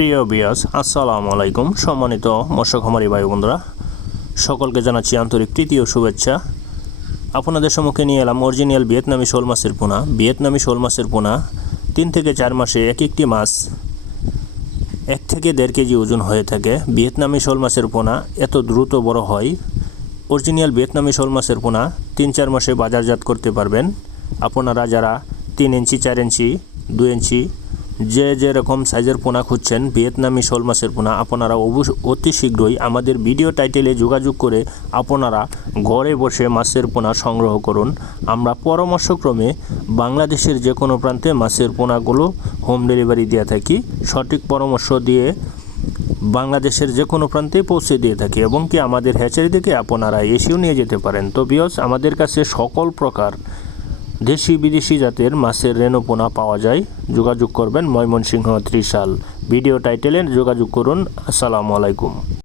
প্রিয় বিয়াস আসসালামু আলাইকুম। সম্মানিত মৎস্য খামারি ভাই বন্ধুরা, সকলকে জানাচ্ছি আন্তরিক তৃতীয় শুভেচ্ছা। আপনাদের সম্মুখে নিয়ে এলাম অরিজিনাল ভিয়েতনামি শোল মাছের পোনা। ভিয়েতনামি শোল মাছের পোনা 3 থেকে 4 মাসে এক একটি মাছ 1 থেকে 1.5 কেজি ওজন হয়ে থাকে। ভিয়েতনামি শোল মাছের পোনা এত দ্রুত বড় হয়। অরিজিনাল ভিয়েতনামি শোল মাছের পোনা 3-4 মাসে বাজারজাত করতে পারবেন। আপনারা যারা 3 ইঞ্চি, 4 ইঞ্চি, 2 ইঞ্চি যে যেরকম সাইজের পোনা খুঁজছেন ভিয়েতনামি শোল মাছের পোনা, আপনারা অতি শীঘ্রই আমাদের ভিডিও টাইটেলে যোগাযোগ করে আপনারা ঘরে বসে মাছের পোনা সংগ্রহ করুন। আমরা পরামর্শক্রমে বাংলাদেশের যে কোনো প্রান্তে মাছের পোনাগুলো হোম ডেলিভারি দিয়ে থাকি। সঠিক পরামর্শ দিয়ে বাংলাদেশের যে কোনো প্রান্তে পৌঁছে দিয়ে থাকি এবং কি আমাদের হ্যাচারি থেকে আপনারা এসেও নিয়ে যেতে পারেন। তো বিয়স, আমাদের কাছে সকল প্রকার দেশি বিদেশি জাতের মাছের রেণু পোনা পাওয়া যায়। যোগাযোগ করবেন ময়মনসিংহ ত্রিশাল। ভিডিও টাইটেলে যোগাযোগ করুন। আসসালামু আলাইকুম।